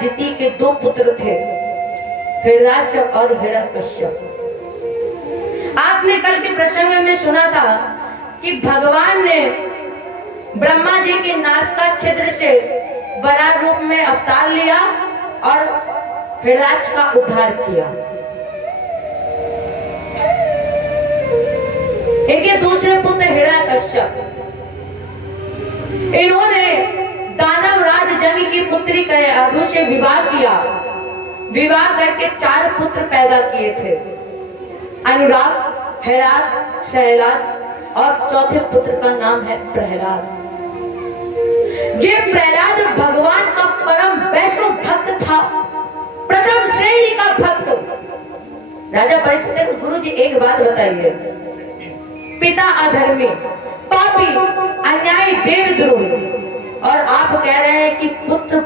अदिति के दो पुत्र थे, हिरण्याक्ष और हिरण्यकश्यप। आपने कल के प्रसंग में सुना था कि भगवान ने ब्रह्मा जी के नाक का छिद्र से वराह रूप में अवतार लिया और हिरण्याक्ष का उद्धार किया। इनके दूसरे पुत्र हिरण्यकश्यप, इन्होंने दानव राज जंग की पुत्री कयाधु से विवाह किया। विवाह करके 4 पुत्र पैदा किए थे, अनुराग, हेलाद, शैलाद और चौथे पुत्र का नाम है प्रहलाद। ये प्रहलाद भगवान का परम वैष्णव भक्त था, प्रथम श्रेणी का भक्त। राजा परीक्षित को गुरु जी एक बात बताइए, पिता अधर्मी, पापी, अन्यायी, देवद्रोही, और आप कह रहे हैं कि पुत्र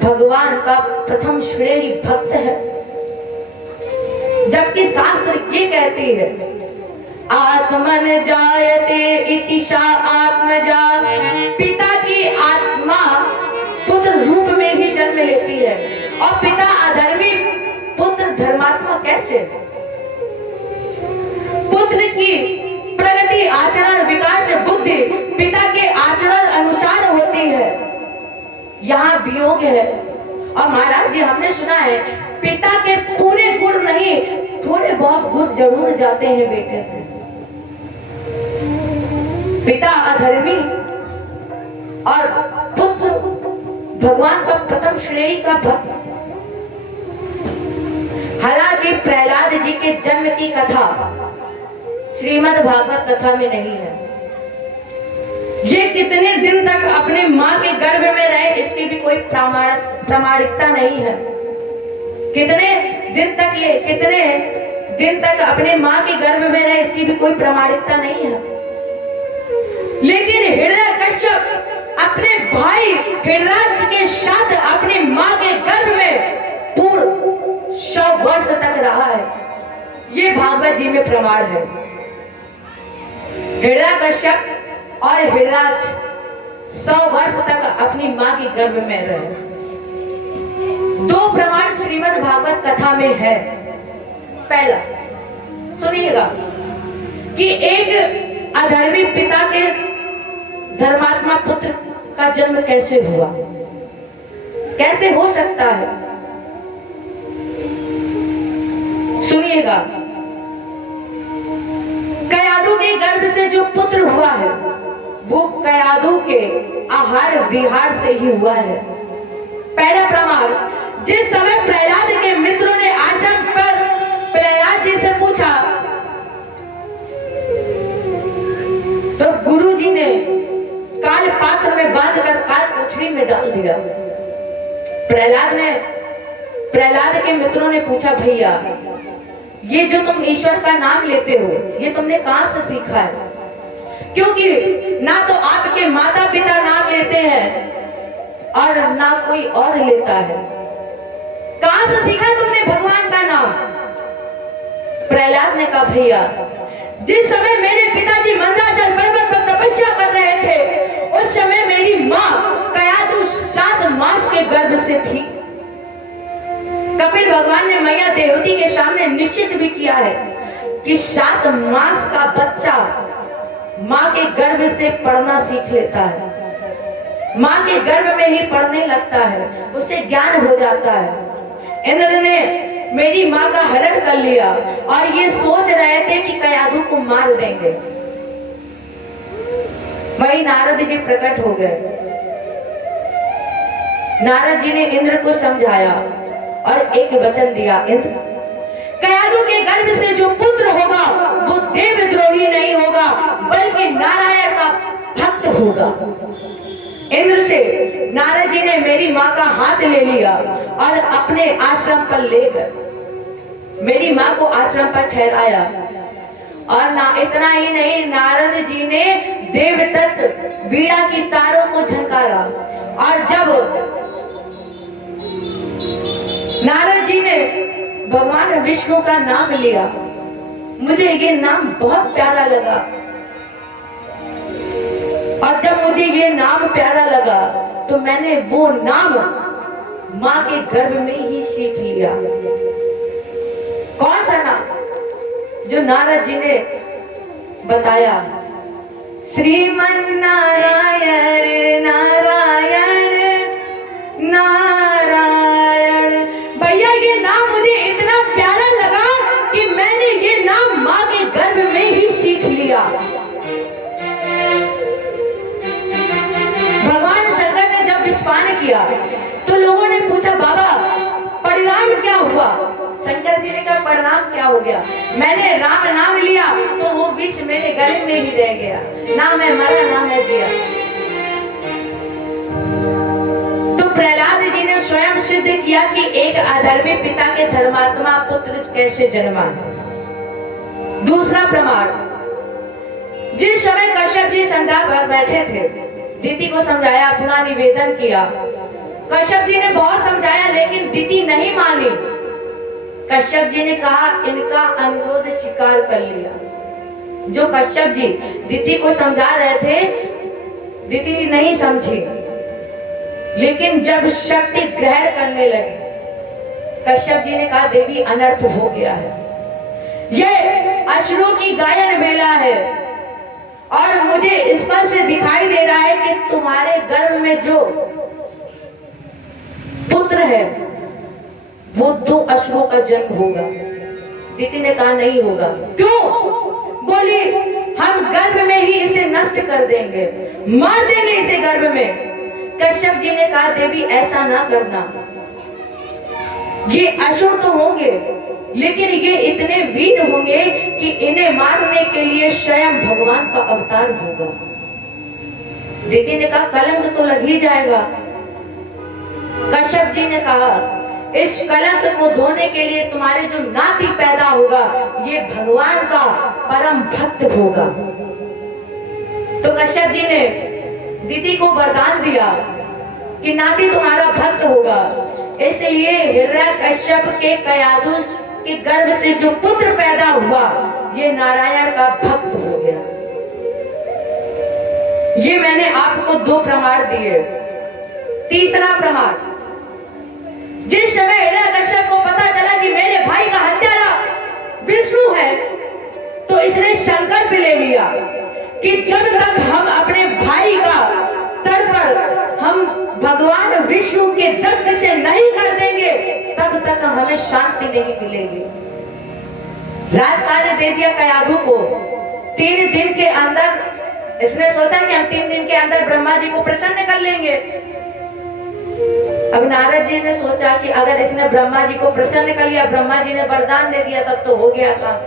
भगवान का प्रथम श्रेणी भक्त है। जबकि शास्त्र ये कहती है, आत्मन जायते इति सा आत्मजा, पिता की आत्मा पुत्र रूप में ही जन्म लेती है। और पिता अधर्मी, पुत्र धर्मात्मा कैसे? पुत्र की प्रगति, आचरण, विकास, बुद्धि पिता के आचरण अनुसार होती है। यहाँ वियोग है। और महाराज जी हमने सुना है, पिता के पूरे गुण नहीं, थोड़े बहुत गुण जरूर जाते हैं बेटे से। पिता अधर्मी और पुत्र भगवान का प्रथम श्रेणी का भक्त। हालांकि प्रहलाद जी के जन्म की कथा श्रीमद् भागवत कथा में नहीं है। ये कितने दिन तक अपने माँ के गर्भ में रहे, इसकी भी कोई प्रामाणिकता नहीं है। कितने दिन तक अपने माँ के गर्भ में रहे, इसकी भी कोई प्रामाणिकता नहीं है। लेकिन हिरण्यकश्यप अपने भाई हिरण्याक्ष के साथ अपनी माँ के गर्भ में पूर्ण 100 वर्ष तक रहा है। ये भागवत जी में प्रमाण है। हिरण्यकश्यप और हिरण्याक्ष 100 वर्ष तक अपनी माँ के गर्भ में रहे। 2 प्रमाण श्रीमद् भागवत कथा में है। पहला सुनिएगा कि एक अधर्मी पिता के धर्मात्मा पुत्र का जन्म कैसे हुआ, कैसे हो सकता है। सुनिएगा, कयाधु के गर्भ से जो पुत्र हुआ है वो कयाधु के आहार विहार से ही हुआ है। पहला प्रमाण, जिस समय प्रहलाद के मित्रों ने आश्रम पर प्रहलाद जी से पूछा तो गुरु जी ने काल पात्र में बांधकर काल कोठरी में डाल दिया। प्रहलाद के मित्रों ने पूछा, भैया ये जो तुम ईश्वर का नाम लेते हो ये तुमने कहां से सीखा है? क्योंकि ना तो आपके माता पिता नाम लेते हैं और ना कोई और लेता है। कहां से सीखा तुमने भगवान का नाम? प्रहलाद ने कहा, भैया जिस समय मेरे पिताजी मंदराचल पर्वत पर तपस्या कर रहे थे उस समय मेरी माँ कयाधु 7 मास के गर्भ से थी। कपिल भगवान ने मैया देवती के सामने निश्चित भी किया है कि 7 मास का बच्चा माँ के गर्भ से पढ़ना सीख लेता है, माँ के गर्भ में ही पढ़ने लगता है, उसे ज्ञान हो जाता है। इंद्र ने मेरी माँ का हरण कर लिया और ये सोच रहे थे कि कयाधु को मार देंगे। वही नारद जी प्रकट हो गए। नारद जी ने इंद्र को समझाया और एक वचन दिया, इंद्र कयाधु के गर्भ से जो पुत्र होगा वो देवद्रोही नहीं होगा बल्कि नारायण का भक्त होगा। इंद्र से नारद जी ने मेरी माँ का हाथ ले लिया और अपने आश्रम पर लेकर मेरी माँ को आश्रम पर ठहराया। और ना इतना ही नहीं, नारद जी ने देवदत्त वीणा की तारों को झनकारा। और जब नारद जी ने भगवान विष्णु का नाम लिया, मुझे ये नाम बहुत प्यारा लगा। और जब मुझे ये नाम प्यारा लगा तो मैंने वो नाम के गर्भ में ही सीख लिया। कौन सा नाम? जो नारद जी ने बताया, श्रीमन नारायण नारायण नारायण। भैया ये नाम मुझे इतना प्यारा लगा कि मैंने ये नाम माँ के गर्भ में ही सीख लिया। भगवान शंकर ने जब विषपान किया तो लोगों ने पूछा, बाबा परिणाम क्या हुआ? शंकर जी ने कहा, परिणाम क्या हो गया? मैंने राम नाम लिया तो वो विष मेरे गले में ही रह गया, ना मैं मरा ना मैं जिया। तो प्रहलाद जी ने स्वयं सिद्ध किया कि एक अधर्मी पिता के धर्मात्मा पुत्र कैसे जन्मा। दूसरा प्रमाण, जिस समय कश्यप जी संध्या पर बैठे थे, दीति को समझाया, अपना निवेदन किया। कश्यप जी ने बहुत समझाया लेकिन दीति नहीं मानी। कश्यप जी ने कहा, इनका अनुरोध स्वीकार कर लिया। जो कश्यप जी दीति को समझा रहे थे, दीति नहीं समझी, लेकिन जब शक्ति ग्रहण करने लगी, कश्यप जी ने कहा, देवी अनर्थ हो गया है, ये अश्रु की गायन मेला है और मुझे स्पष्ट दिखाई दे रहा है कि तुम्हारे गर्भ में जो पुत्र है वो 2 अश्रुओं का जन्म होगा। दीति ने कहा, नहीं होगा। क्यों? बोली, हम गर्भ में ही इसे नष्ट कर देंगे, मार देंगे इसे गर्भ में। कश्यप जी ने कहा, देवी ऐसा ना करना, ये असुर तो होंगे लेकिन ये इतने वीर होंगे कि इन्हें मारने के लिए स्वयं भगवान का अवतार होगा। दीति ने कहा, कलंक तो लग ही जाएगा। कश्यप जी ने कहा, इस कलंक को धोने के लिए तुम्हारे जो नाती पैदा होगा ये भगवान का परम भक्त होगा। तो कश्यप जी ने दीति को वरदान दिया कि नाती तुम्हारा भक्त होगा। इसलिए हिरण्यकश्यप के कयाधु के गर्भ से जो पुत्र पैदा हुआ ये नारायण का भक्त हो गया। ये मैंने आपको 2 प्रमाण दिए। तीसरा प्रमाण, जिस समय हिरण्यकश्यप को पता चला कि मेरे भाई का हत्यारा विष्णु है तो इसने संकल्प ले लिया कि जब तक हम अपने भाई का तर्पण हम भगवान विष्णु के दत्त से नहीं कर देंगे तब तक हमें शांति नहीं मिलेगी। राजकार्य दे दिया कयाधु को। 3 दिन के अंदर इसने सोचा कि हम 3 दिन के अंदर ब्रह्मा जी को प्रसन्न कर लेंगे। अब नारद जी ने सोचा कि अगर इसने ब्रह्मा जी को प्रसन्न कर लिया, ब्रह्मा जी ने वरदान दे दिया, तब तो हो गया काम।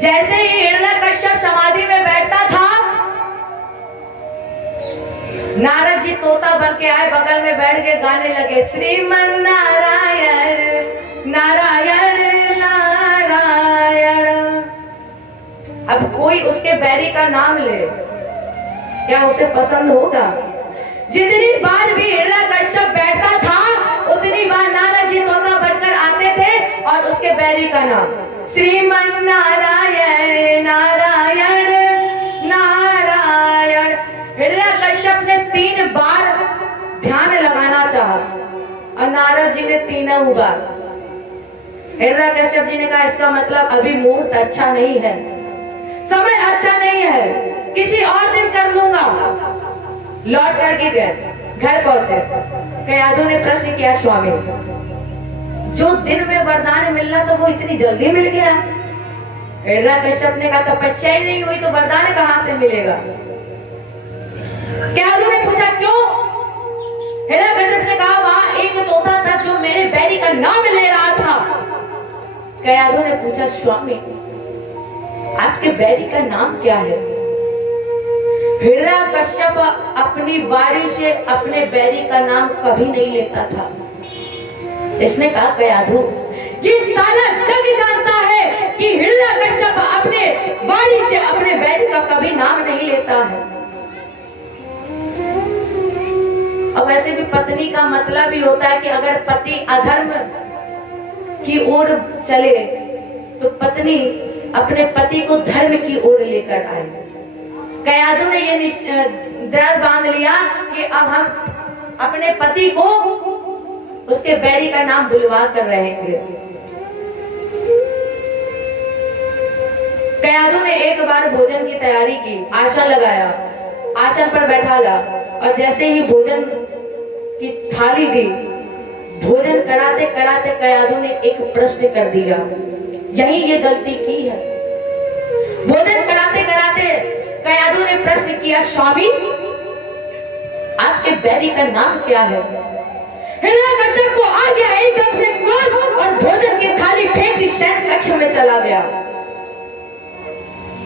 जैसे ही हिरण्यकश्यप समाधि में बैठता था, नारद जी तोता बन के आए, बगल में बैठ के गाने लगे, श्रीमन नारायण नारायण नारायण। अब कोई उसके बैरी का नाम ले, क्या उसे पसंद होगा? जितनी बार भी हिरण्यकश्यप बैठता था उतनी बार नारद जी तोता बनकर आते थे और उसके बैरी का नाम श्रीमन नारायण नारायण नारायण। हिरण्यकश्यप ने 3 बार ध्यान लगाना चाहा और नारद जी ने 3 बार। हिरण्यकश्यप जी ने कहा, इसका मतलब अभी मुहूर्त अच्छा नहीं है, समय अच्छा नहीं है, किसी और दिन कर लूंगा। लौट करके गए, घर पहुंचे। कयाधु ने प्रश्न किया, स्वामी जो दिन में वरदान मिलना तो वो इतनी जल्दी मिल गया? हिरण्यकश्यप ने कहा, तपस्या ही नहीं हुई तो वरदान कहां से मिलेगा? कयाधु ने पूछा, क्यों? हिरण्यकश्यप ने कहा, वहां एक तोता था जो मेरे बैरी का नाम ले रहा था। कयाधु ने पूछा, स्वामी आपके बैरी का नाम क्या है? हिरण्यकश्यप अपनी बारी से अपने बैरी का नाम कभी नहीं लेता था। इसने कहा, कयाधु ये सारा जग जानता है कि हिरण्यकश्यप अपने बारी से अपने बैरी का कभी नाम नहीं लेता है। और वैसे भी पत्नी का मतलब ही होता है कि अगर पति अधर्म की ओर चले तो पत्नी अपने पति को धर्म की ओर लेकर आए। कयाधु ने ये दृढ़ बांध लिया कि अब हम अपने पति को उसके उसके बैरी का नाम बुलवा कर रहेंगे। कयादू ने एक बार भोजन की तैयारी की, आसन लगाया, आसन पर बैठाला और जैसे ही भोजन की थाली दी, भोजन कराते कराते कयादू ने एक प्रश्न कर दिया। यही ये गलती की है। भोजन कराते कराते कयादू ने प्रश्न किया, स्वामी आपके बैरी का नाम क्या है? हिरण्यकश्यप को आ गया एकदम से क्रोध और भोजन की थाली फेंक दी, शयन कक्ष में चला गया।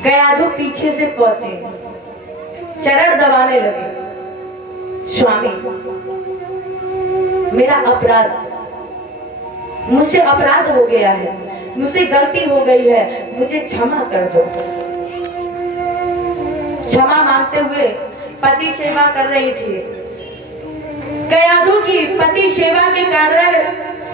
कयादू पीछे से पहुंचे, चरण दबाने लगे। स्वामी मेरा अपराध, मुझसे अपराध हो गया है, मुझसे गलती हो गई है, मुझे क्षमा कर दो। क्षमा मांगते हुए पति सेवा कर रही थी। कयादू की पति सेवा के कारण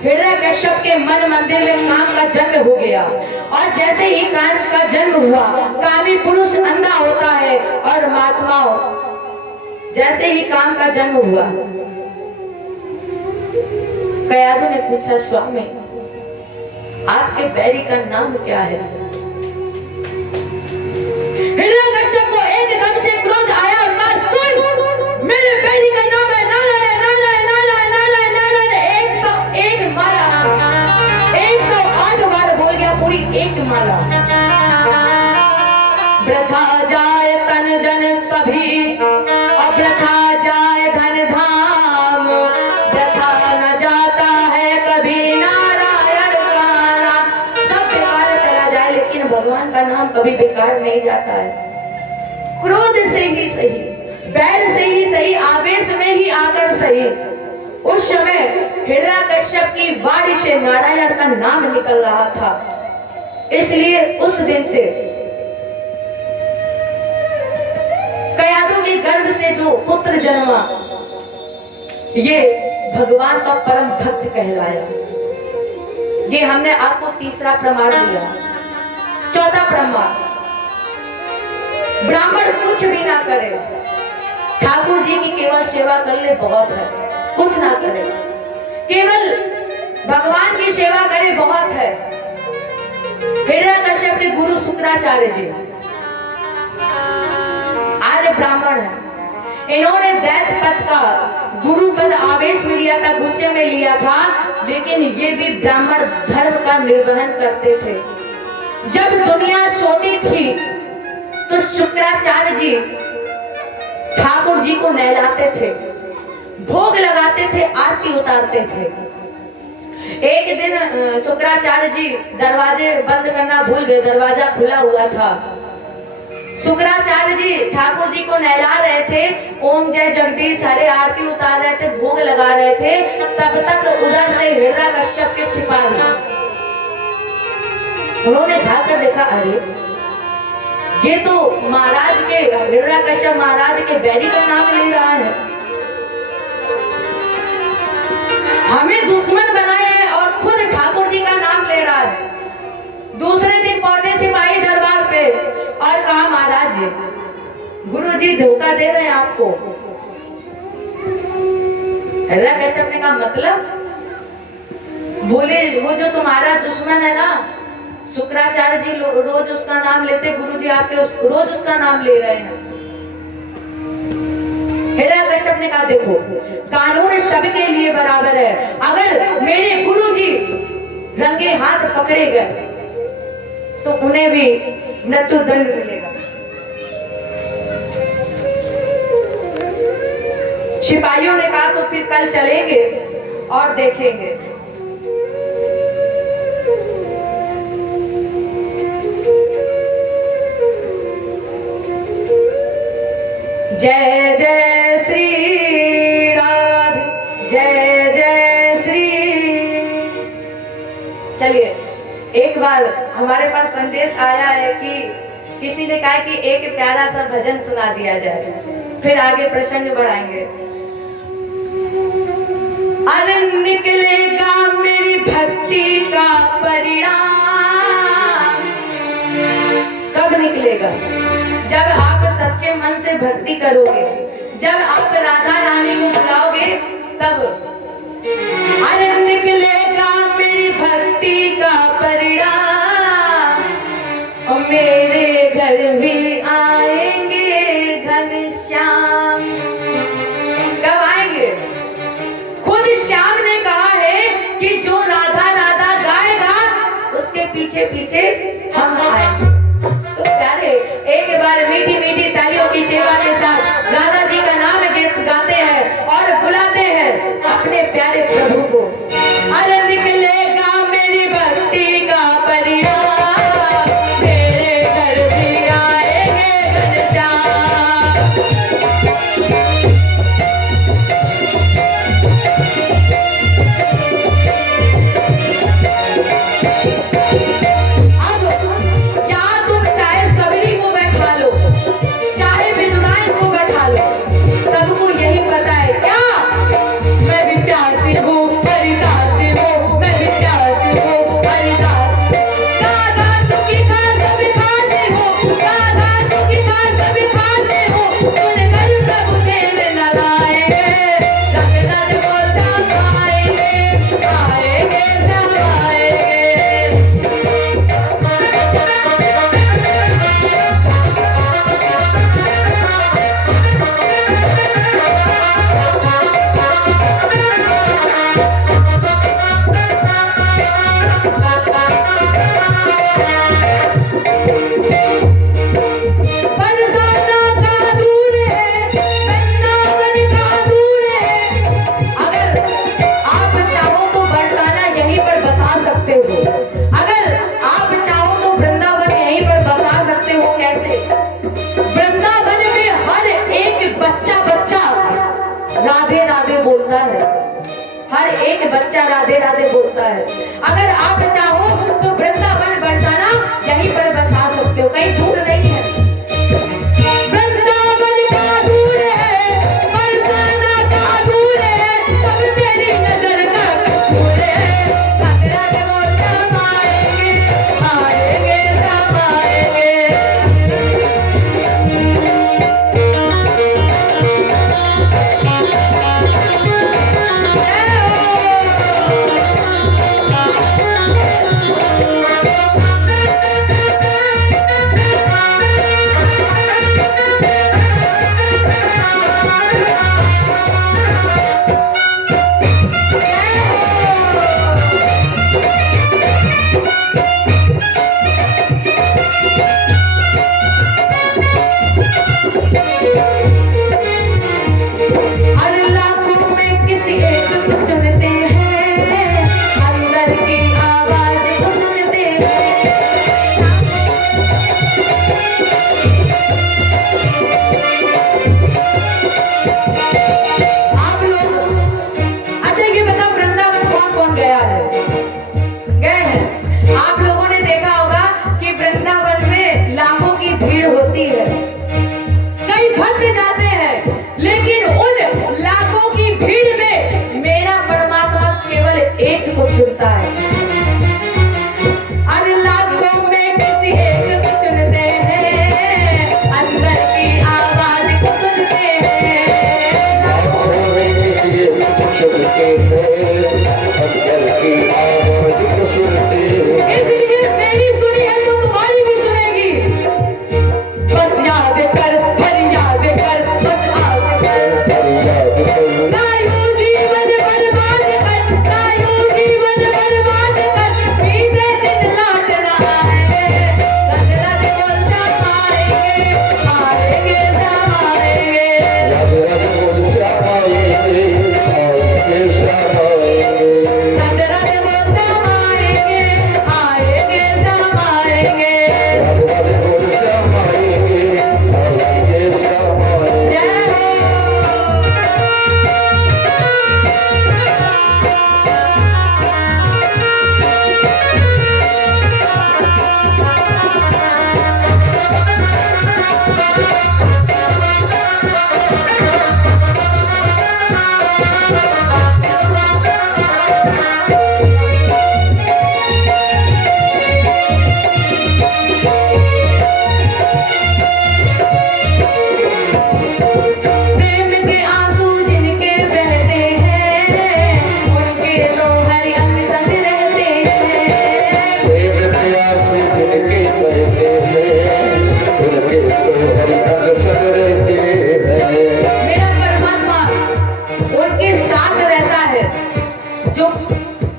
हिरण्यकश्यप के मन मंदिर में काम का जन्म हो गया और जैसे ही काम का जन्म हुआ, कामी पुरुष अंधा होता है और महात्माओं, जैसे ही काम का जन्म हुआ, कयादू ने पूछा, स्वामी आपके बैरी का नाम क्या है? हिरण्यकश्यप को एकदम से क्रोध आया और कहा, सुन, मेरे बैरी का नाम है नारायण नारायण नारायण नारायण नारायण। 101 माला, 108 बार बोल गया, पूरी एक माला। वृथा जाए तन जन सभी और वृथा जाए धन धाम, वृथा न जाता है कभी नारायण का नाम। सब बेकार चला जाए लेकिन भगवान का नाम कभी बेकार नहीं जाता है। क्रोध से ही सही, बैर से ही सही, आवेश में ही आकर सही, उस समय हिरण्यकश्यप की वाणी से नारायण का नाम निकल रहा था। इसलिए उस दिन से कयादू के गर्भ से जो पुत्र जन्मा, ये भगवान का परम भक्त कहलाया। ये हमने आपको तीसरा प्रमाण दिया। चौथा प्रमाण, ब्राह्मण कुछ भी ना करे, ठाकुर जी की केवल सेवा कर ले, बहुत है। कुछ ना करे, केवल भगवान की सेवा करे, बहुत है। हिरण्यकश्यप के गुरु शुक्राचार्य जी आर्य ब्राह्मण है। इन्होंने दैत्य पद का गुरु पद आवेश में लिया था, गुस्से में लिया था, लेकिन ये भी ब्राह्मण धर्म का निर्वहन करते थे। जब दुनिया सोती थी तो शुक्राचार्य जी ठाकुर जी को नहलाते थे, भोग लगाते थे, आरती उतारते थे। एक दिन शुक्राचार्य जी दरवाजे बंद करना भूल गए, दरवाजा खुला हुआ था। शुक्राचार्य जी ठाकुर जी को नहला रहे थे, ओम जय जगदीश हरे आरती उतार रहे थे, भोग लगा रहे थे। तब तक उधर से हिरण्यकश्यप के सिपाही, उन्होंने झांकर देखा, अरे ये तो महाराज के, हिरण्यकश्यप महाराज के बैरी का नाम ले रहा है, हमें दुश्मन बनाए हैं और खुद ठाकुर जी का नाम ले रहा है। दूसरे दिन पहुंचे सिपाही दरबार पे और कहा, महाराज जी, गुरु जी धोखा दे रहे हैं आपको। हिरण्यकश्यप ने कहा, मतलब? बोले, वो जो तुम्हारा दुश्मन है ना, शुक्राचार्य जी रोज उसका नाम लेते, गुरु जी आपके रोज उसका नाम ले रहे हैं। हिरण्यकश्यप ने कहा, देखो कानून सबके लिए बराबर है, अगर मेरे गुरु जी रंगे हाथ पकड़े गए तो उन्हें भी मृत्यु दंड मिलेगा। सिपाहियों ने कहा, तो फिर कल चलेंगे और देखेंगे। जय जय श्री राधे, जय जय श्री। चलिए, एक बार हमारे पास संदेश आया है कि किसी ने कहा कि एक प्यारा सा भजन सुना दिया जाए, फिर आगे प्रसंग बढ़ाएंगे। अरे निकलेगा मेरी भक्ति का परिणाम, कब निकलेगा? जब आप सच्चे मन से भक्ति करोगे, जब आप राधा रानी को बुलाओगे, तब। अरे पीछे पीछे हम आएंगे। तो प्यारे एक बार मीठी मीठी तालियों की सेवा के साथ राधा जी का नाम गाते हैं और बुलाते हैं अपने प्यारे प्रभु को। अरे निकलेगा मेरी भक्ति का परिणाम, मेरे घर भी आएंगे घनश्याम। हर एक बच्चा राधे राधे बोलता है। अगर आप चाहो तो वृंदावन बरसाना यहीं पर बसा सकते हो, कहीं दूर नहीं है। वृंदावन का दूर है, बरसाना का दूर है, सब तेरी नजर का कसूर है। राधे राधे बोल सब आएंगे, आएंगे सब आएंगे।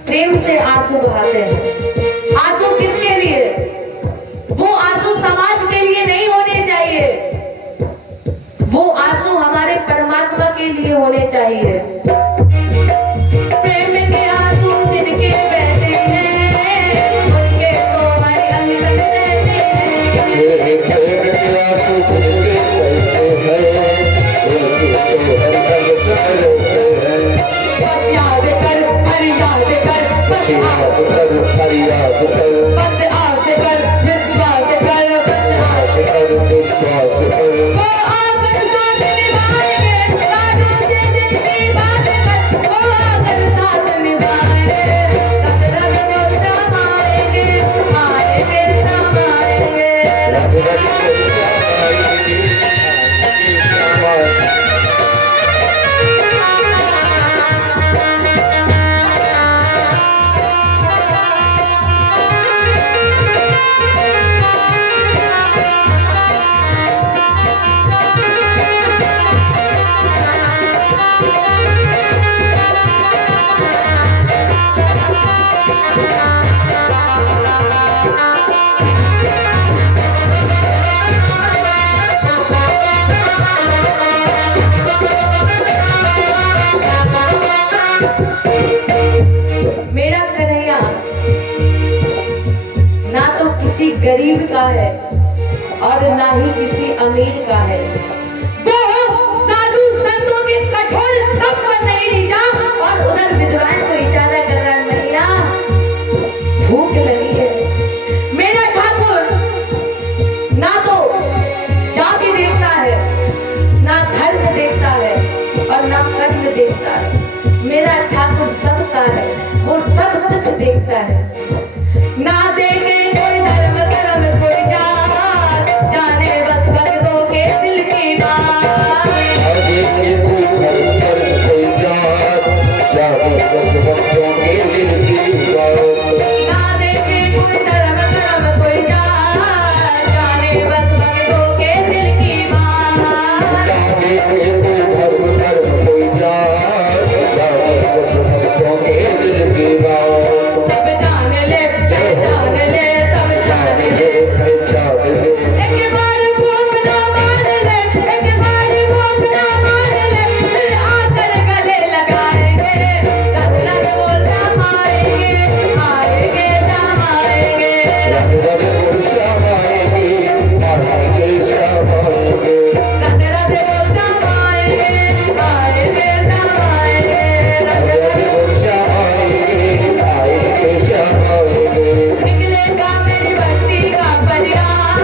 प्रेम से आंसू बहाते हैं। आंसू किसके आंसू समाज के लिए नहीं होने चाहिए, वो आंसू हमारे परमात्मा के लिए होने चाहिए। प्रेम के आंसू जिनके बहते हैं उनके तो हर अंग तक रहते हैं। प्रेम के आंसू जिनके बहते हैं उनके तो हर अंग तक रहते हैं। बस याद कर, हर याद कर, बस याद कर, हर याद कर, बस आस कर, विश्वास कर, बस आस कर, विश्वास कर। वो आकर साथ निभाएंगे, राजों से दिल की बात कर, वो आकर साथ निभाएंगे, रग रग वो समाएंगे, आएंगे समाएंगे। रग रग के समाएंगे, समाएंगे। मेरा कन्हैया ना तो किसी गरीब का है और ना ही किसी अमीर का है। वो साधु संतों के कठोर तप पर नहीं रिझा और उधर विद्वान को इशारा कर रहा है, मैया भूख लगी है। मेरा ठाकुर ना तो जाति देखता है, ना धर्म देखता है और ना कर्म देखता है। मेरा ठाकुर सबका है, वो सब कुछ देखता है। ना देखे कोई धर्म कर्म कोई जात, जाने बस भक्तों के दिल की बात। आगे के कोई धर्म कर्म कोई जात, जाने बस भक्तों के दिल की बात। ना देखे कोई धर्म कर्म कोई जात, जाने बस भक्तों के दिल की बात। आगे के कोई धर्म कर्म कोई जात, जाने बस भक्तों के दिल की बात। सब जान ले, पहचान ले, सब जान ले। पहचान ले। एक बार वो अपना मान ले, एक बार वो अपना मान ले, फिर आकर गले लगाएंगे, रग रग वो समाएंगे, आएंगे समाएंगे। रग रग वो समाएंगे, आएंगे समाएंगे। रग रग वो समाएंगे, आएंगे समाएंगे। रग रग वो समाएंगे, आएंगे समाएंगे। निकलेगा मेरी भक्ति का परिणाम,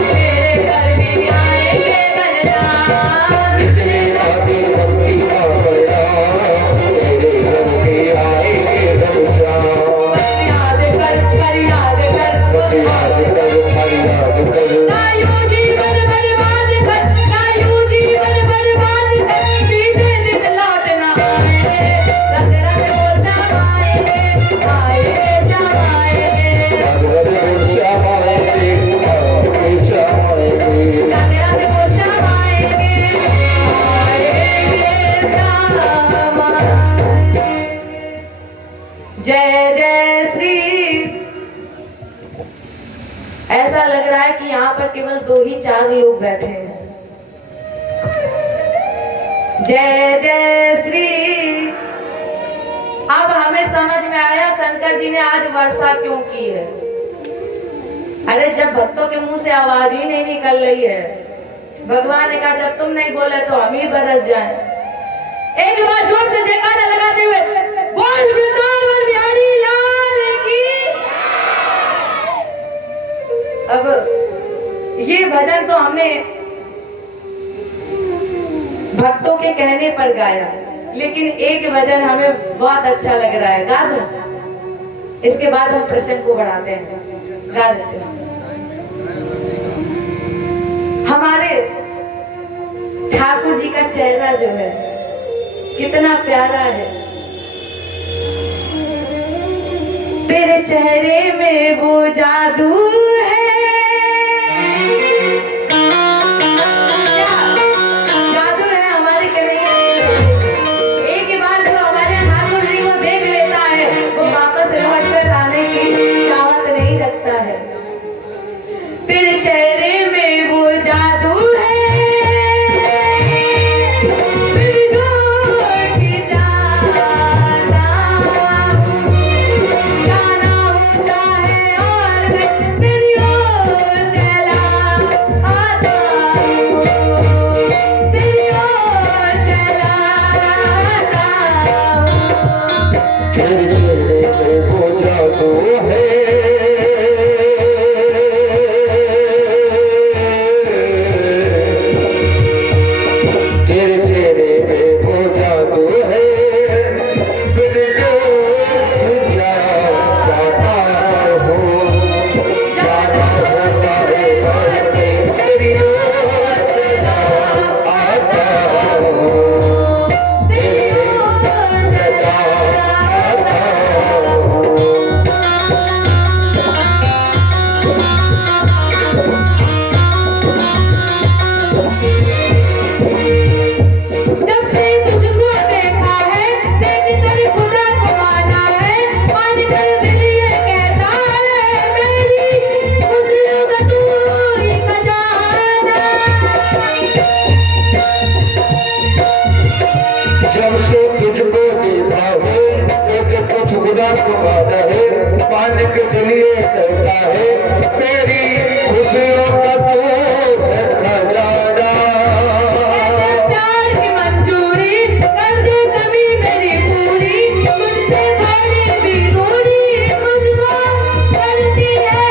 तेरे घर भी आएंगे कल्याण। निकलेगा तेरी भक्ति का परिणाम, तेरे घर के आएंगे घनश्याम। बस याद कर, हर याद कर, बस याद कर, हर याद कर। ना यूं जीवन बर्बाद कर, ना यूं जीवन बर्बाद कर, बीते दिन लौट ना आएंगे, रग रग वो समाएंगे, आएंगे समाएंगे। रग रग वो समाएंगे, आएंगे समाएंगे। रग रग वो समाएंगे, आएंगे समाएंगे। जय जय श्री। ऐसा लग रहा है कि यहाँ पर केवल 2 ही 4 लोग बैठे हैं। जय जय श्री। अब हमें समझ में आया शंकर जी ने आज वर्षा क्यों की है। अरे जब भक्तों के मुंह से आवाज ही नहीं निकल रही है, भगवान ने कहा जब तुम नहीं बोले तो हम ही बरस जाए। एक बार जोर से जयकारा लगाते हुए बोल वृंदावन बिहारी लाल की। अब ये भजन तो हमने भक्तों के कहने पर गाया, लेकिन एक भजन हमें बहुत अच्छा लग रहा है, गा दूं? इसके बाद हम प्रसंग को बढ़ाते हैं, गा देते हैं। हमारे ठाकुर जी का चेहरा जो है कितना प्यारा है। तेरे चेहरे में वो जादू है, क्या जादू है हमारे कन्हैया। एक बार जो हमारे ठाकुर जी को देख लेता है वो वापस लौट कर आने की चाहत नहीं रखता है। तेरे होगा तुम्हारा है, मालिक दिलिए करता है, मेरी खुशियों का तू है खजाना। प्यार की मंजूरी कर दे कभी मेरी पूरी, तुझसे थोड़ी भी दूरी मुझको करती है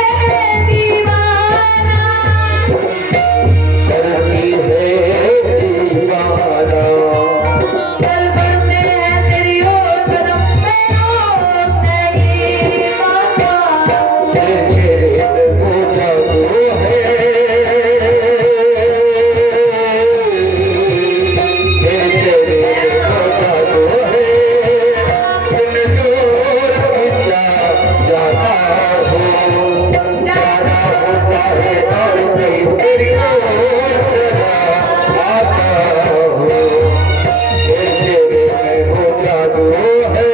दीवाना, करती है दीवाना। चल बढ़ते हैं तेरी ओर कदम, मैं रोक नहीं पाता। तेरे चेहरे पे वो जादू है, तेरे चेहरे पे वो जादू है, बिन जोर खींचा जाता हो, जाना होता है और नहीं तेरी ओर चला आता हो। तेरे चेहरे पे वो जादू है।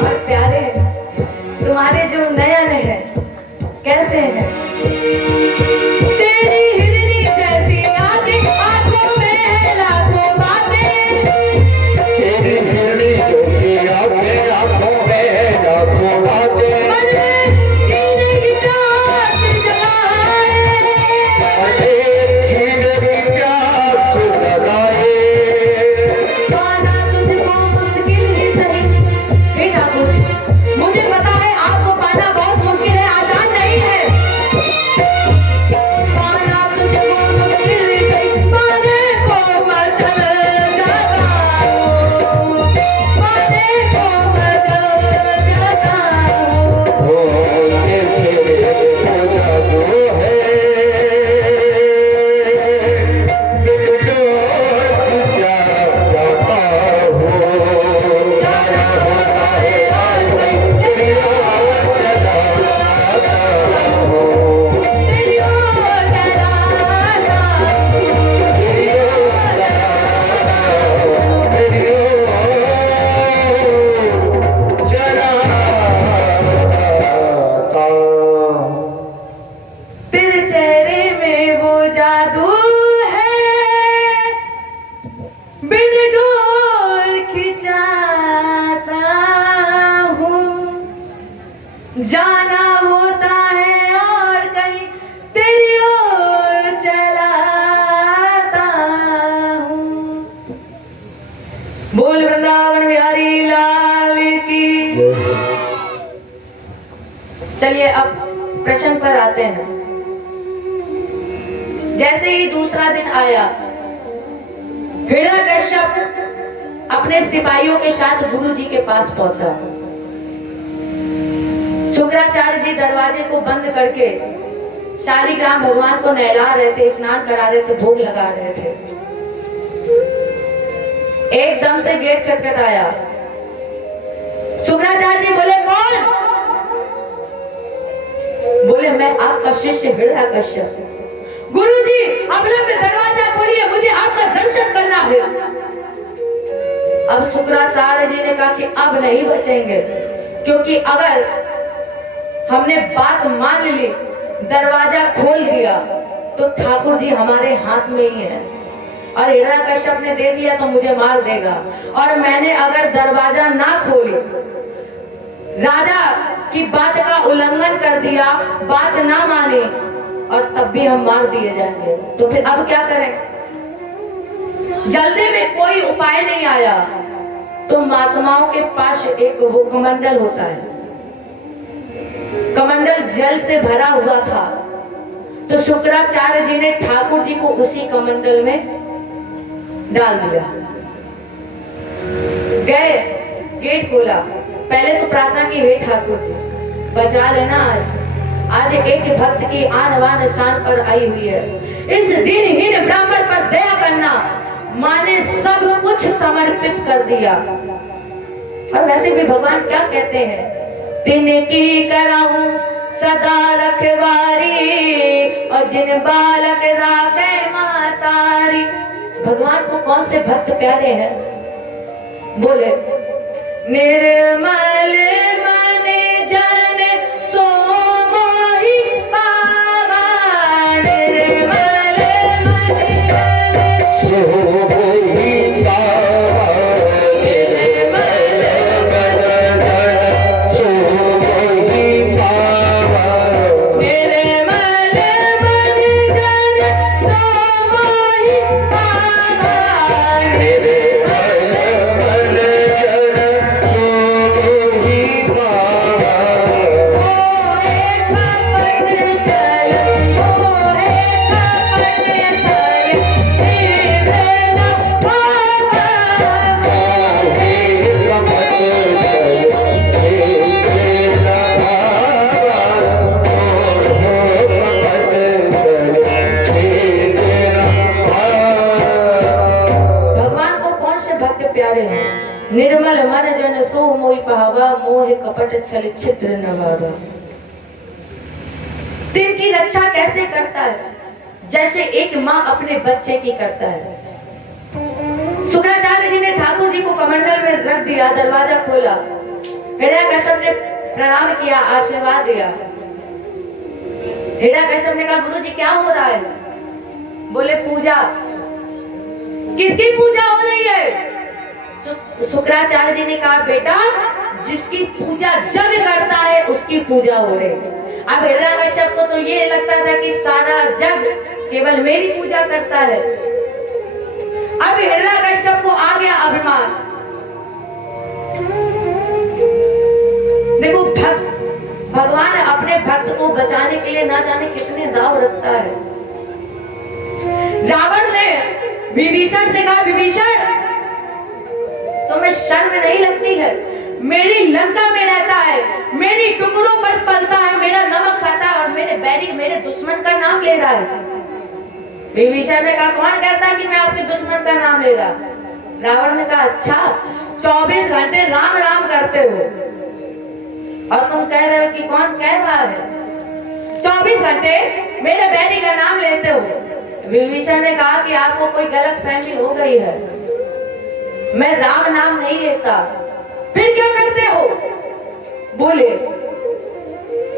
और प्यारे तुम्हारे जो नयन है कैसे हैं, तेरी हिरनी जैसी आंखें, आंखों में है लाखों बातें, तेरी हिरनी जैसी आंखें, आंखों में है लाखों बातें, मन में जीने की प्यास जगाए, अरे जीने की प्यास जगाए। पाना तुझको मुश्किल ही सही, हे ठाकुर मुझे पता है आपको पाना बहुत मुश्किल है, आसान नहीं है। पाना तुझको मुश्किल ही सही, पाने को मचल जाता हूँ, पाने को मचल जाता हूँ। ओ तेरे चेहरे पे वो जादू है, बिन जोर खींचा जाता हो, जाना होता है और नहीं तेरी ओर चला आता हो। तेरी ओर चलाता तेरे चेहरे में वो जादू है, बिन डोर खिंचाता हूँ, जाना होता है और कहीं तेरी ओर चलाता हूँ। बोल वृंदावन बिहारी लाल की। चलिए अब प्रश्न पर आते हैं। जैसे ही दूसरा दिन आया, हिरण्यकश्यप अपने सिपाहियों के साथ गुरु जी के पास पहुंचा। शुक्राचार्य जी दरवाजे को बंद करके शालिग्राम भगवान को नहला रहे थे, स्नान करा रहे थे, भोग लगा रहे थे। एकदम से गेट खटखटाया। शुक्राचार्य जी बोले कौन? बोले मैं आपका शिष्य हिरण्यकश्यप। गुरुजी अवलंब दरवाजा खोलिए, मुझे आपका दर्शन करना है। अब शुक्राचार्य जी ने कहा कि अब नहीं बचेंगे, क्योंकि अगर हमने बात मान ली, दरवाजा खोल दिया, तो ठाकुर जी हमारे हाथ में ही है, और हिरण्यकश्यप ने देख लिया तो मुझे मार देगा। और मैंने अगर दरवाजा ना खोली, राजा की बात का उल्लंघन कर दिया, बात ना मानी, और तब भी हम मार दिए जाएंगे, तो फिर अब क्या करें? जल्दी में कोई उपाय नहीं आया, तो महात्माओं के पास एक वो कमंडल होता है, कमंडल जल से भरा हुआ था। तो शुक्राचार्य जी ने ठाकुर जी को उसी कमंडल में डाल दिया। गए, गेट खोला, पहले तो प्रार्थना की, हे ठाकुर जी बचा लेना, आज एक भक्त की आन बान शान पर आई हुई है, इस दिनहीन ब्राह्मण पर दया करना। माँ ने सब कुछ समर्पित कर दिया। और वैसे भी भगवान क्या कहते हैं, तिनकी कराऊं सदा रखवारी, और जिन बालक राखे मातारी। भगवान को कौन से भक्त प्यारे हैं? बोले निर्मल मन जन सो मोहि पाए, निर्मल मन जन सो मोहि पावा, मोह कपट छल छिद्र नवावा। दिल की रक्षा कैसे करता है? जैसे एक माँ अपने बच्चे की करता है। शुक्राचार्य जी ने ठाकुर जी को कमंडल में रख दिया, दरवाजा खोला, हिरण्यकश्यप ने प्रणाम किया, आशीर्वाद दिया। हिरण्यकश्यप ने कहा गुरु जी क्या हो रहा है? बोले पूजा। किसकी पूजा हो रही है? शुक्राचार्य जी ने कहा बेटा जिसकी पूजा जग करता है उसकी पूजा हो रही है। अब हिरण्यकश्यप को तो ये लगता था कि सारा जग केवल मेरी पूजा करता है। अब हिरण्यकश्यप को आ गया अभिमान। देखो भगवान अपने भक्त को बचाने के लिए ना जाने कितने दाव रखता है। रावण ने विभीषण से कहा विभीषण तुम्हें शर्म नहीं लगती है? मेरी लंका में रहता है, मेरी टुकड़ों पर पलता है, मेरा नमक खाता है और मेरे बैरी मेरे दुश्मन का नाम ले रहा है। विभीषण ने कहा कौन कहता है कि मैं आपके दुश्मन का नाम ले रहा? रावण ने कहा अच्छा 24 घंटे राम राम करते हो और तुम कह रहे हो कि कौन कह रहा है? 24 घंटे मेरे बैरी का नाम लेते हो। विभीषण ने कहा कि आपको कोई गलत फहमी हो गई है, मैं राम नाम नहीं लेता। फिर क्या करते हो? बोले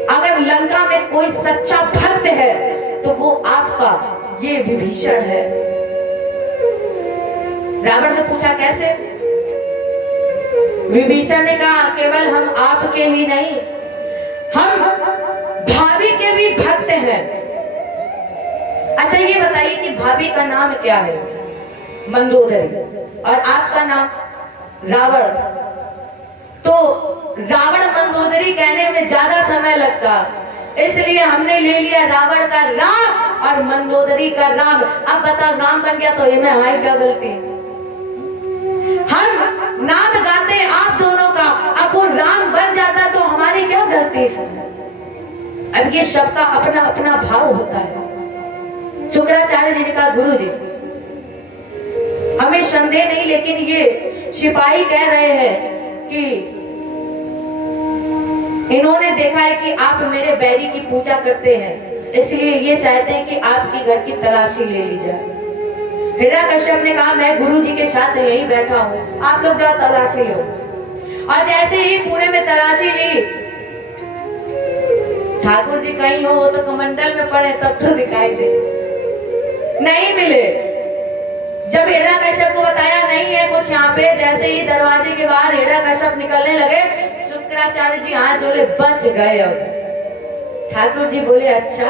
अगर लंका में कोई सच्चा भक्त है तो वो आपका ये विभीषण है। रावण ने पूछा कैसे? विभीषण ने कहा केवल हम आपके ही नहीं, हम भाभी के भी भक्त हैं। अच्छा ये बताइए कि भाभी का नाम क्या है? मंदोदरी। और आपका नाम? रावण। तो रावण मंदोदरी कहने में ज्यादा समय लगता, इसलिए हमने ले लिया रावण का राम और मंदोदरी का राम। अब बताओ राम बन गया तो इसमें हमारी क्या गलती? हम नाम गाते हैं आप दोनों का, अब वो राम बन जाता तो हमारी क्या गलती? अब ये सबका अपना अपना भाव होता है। शुक्राचार्य जी ने कहा गुरु जी हमें संदेह नहीं, लेकिन ये सिपाही कह रहे हैं कि इन्होंने देखा है कि आप मेरे बैरी की पूजा करते हैं, इसलिए ये चाहते हैं कि आपकी घर की तलाशी ले ली जाए। हिरण्यकश्यप ने कहा मैं गुरु जी के साथ यहीं बैठा हूँ, आप लोग जाओ तलाशी लो। और जैसे ही पुणे में तलाशी ली, ठाकुर जी कहीं हो तो कमंडल में पड़े तब तो दिखाई दे, नहीं मिले। जब हिरण्यकश्यप को बताया नहीं है कुछ यहाँ पे, जैसे ही दरवाजे के बाहर हिरण्यकश्यप निकलने लगे, शुक्राचार्य जी हाथ जोड़े बच गए। अब ठाकुर जी बोले अच्छा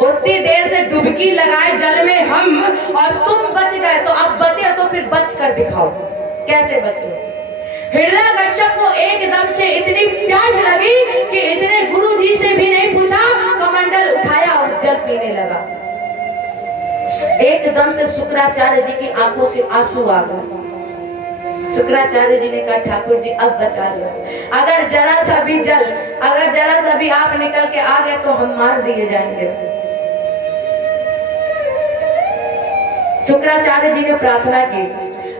उतनी देर से डुबकी लगाए जल में हम और तुम बच गए, तो अब बचे तो फिर बच कर दिखाओ कैसे बचे। हिरण्यकश्यप को एकदम से इतनी प्यास लगी कि इसने गुरु जी से भी नहीं पूछा, कमंडल उठाया और जल पीने लगा। एकदम से शुक्राचार्य जी की आंखों से आंसू आ गए। शुक्राचार्य जी ने कहा ठाकुर जी अब बचा लो, अगर जरा सा भी जल, अगर जरा सा भी आप निकल के आ गए तो हम मार दिए जाएंगे। शुक्राचार्य जी ने प्रार्थना की,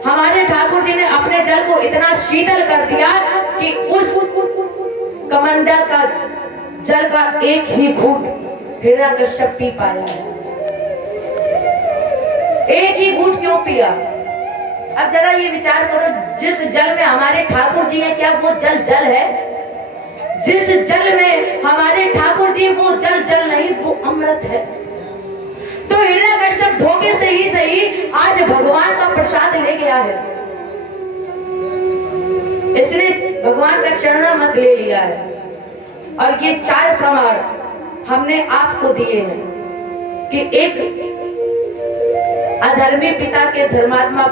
हमारे ठाकुर जी ने अपने जल को इतना शीतल कर दिया कि उस कमंडल का जल का एक ही घूंट हिरण्यकश्यप पी पाया। एक ही घूंट क्यों पिया? अब जरा ये विचार करो, जिस जल में हमारे ठाकुर जी है क्या वो जल जल है? जिस जल में हमारे ठाकुर जी वो जल जल नहीं, वो अमृत है। तो हिरण्यकश्यप धोखे से ही सही आज भगवान का प्रसाद ले गया है, इसने भगवान का चरणामृत ले लिया है। और ये 4 प्रमाण हमने आपको दिए हैं कि एक अधर्मी पिता के धर्मात्मा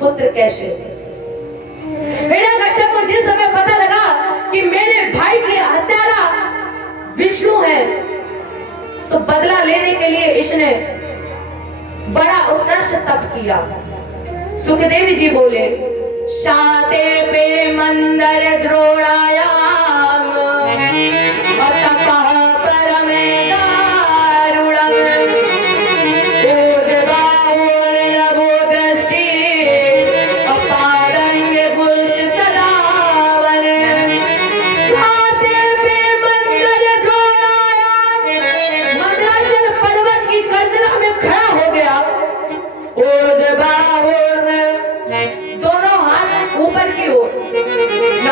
पुत्र कैसे। हिरण्यकश्यप को जिस समय पता लगा कि मेरे भाई के हत्यारा विष्णु है, तो बदला लेने के लिए इसने बड़ा उत्कृष्ट तप किया। सुखदेव जी बोले शाते पे मंदर द्रोणायाम और तपः परमे दारुणम उद्बाहुर्नभो दृष्टि अपारंग गुष्ट सदा